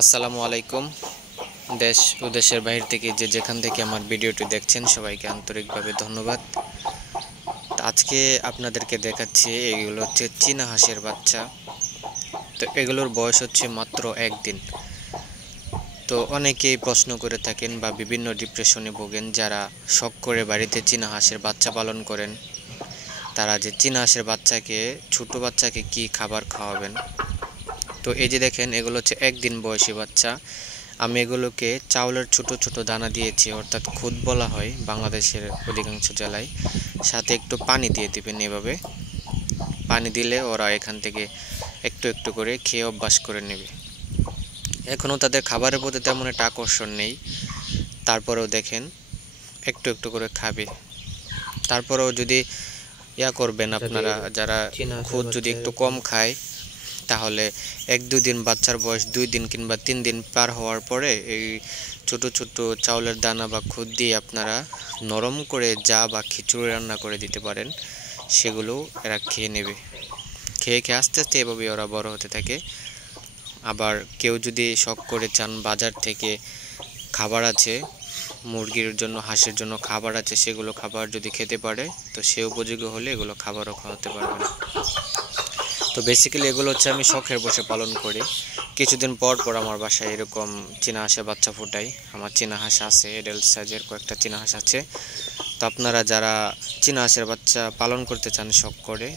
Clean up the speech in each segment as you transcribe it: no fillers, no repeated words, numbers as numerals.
আসসালামু আলাইকুম। দেশ ও দেশের বাইরে থেকে যেখান থেকে আমার ভিডিওটি দেখছেন সবাইকে আন্তরিকভাবে ধন্যবাদ। আজকে আপনাদেরকে দেখাচ্ছি এগুলো হচ্ছে চীনা হাঁসের বাচ্চা। তো এগুলোর বয়স হচ্ছে মাত্র 1 দিন। তো অনেকেই প্রশ্ন করে থাকেন বা বিভিন্ন ডিপ্রেশনে ভোগেন যারা শখ করে বাড়িতে চীনা হাঁসের বাচ্চা পালন করেন। তারা যে চীনা হাঁসের বাচ্চাকে ছোট বাচ্চাকে কি খাবার খাওয়াবেন। তো এই যে দেখেন এগুলো হচ্ছে 1 দিন বয়সী বাচ্চা। আমি এগুলোকে চাউলের ছোট ছোট দানা দিয়েছি, অর্থাৎ খুদ বলা হয় বাংলাদেশের অধিকাংশ জেলায়। সাথে একটু পানি দিয়ে দিবেন। এভাবে পানি দিলে ওরা এখান থেকে একটু একটু করে খেয়ে অভ্যাস করে নেবে। এখনও তাদের খাবারের প্রতি তেমন একটা আকর্ষণ নেই, তারপরেও দেখেন একটু একটু করে খাবে। তারপরেও যদি করবেন আপনারা, যারা খুদ যদি একটু কম খায় তাহলে 1-2 দিন, বাচ্চার বয়স 2 দিন কিংবা 3 দিন পার হওয়ার পরে এই ছোট ছোট চাউলের দানা বা খুদ দিয়ে আপনারা নরম করে যা বা খিচুড়ি রান্না করে দিতে পারেন। সেগুলো এরা খেয়ে নেবে। খেয়ে খেয়ে আস্তে আস্তে এভাবে ওরা বড় হতে থাকে। আবার কেউ যদি শখ করে চান বাজার থেকে খাবার আছে, মুরগির জন্য হাঁসের জন্য খাবার আছে, সেগুলো খাবার যদি খেতে পারে তো সে উপযোগী হলে এগুলো খাবারও খাওয়াতে পারবেন। তো বেসিক্যালি এগুলো হচ্ছে আমি শখের বসে পালন করি। কিছুদিন পর পর আমার বাসায় এরকম চীনা হাঁসের বাচ্চা ফুটাই। আমার চীনা হাঁস আছে, এডাল্ট সাইজের কয়েকটা চীনা হাঁস আছে। তো আপনারা যারা চীনা হাঁসের বাচ্চা পালন করতে চান শখ করে,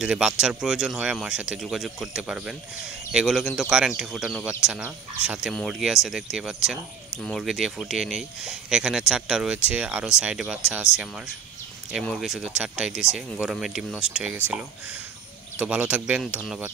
যদি বাচ্চার প্রয়োজন হয় আমার সাথে যোগাযোগ করতে পারবেন। এগুলো কিন্তু কারেন্টে ফুটানো বাচ্চা না, সাথে মুরগি আছে দেখতেই পাচ্ছেন, মুরগি দিয়ে ফুটিয়ে নেই। এখানে 4টা রয়েছে, আরও সাইডে বাচ্চা আছে আমার। এই মুরগি শুধু 4টাই দিছে, গরমে ডিম নষ্ট হয়ে গেছিলো। তো ভালো থাকবেন, ধন্যবাদ।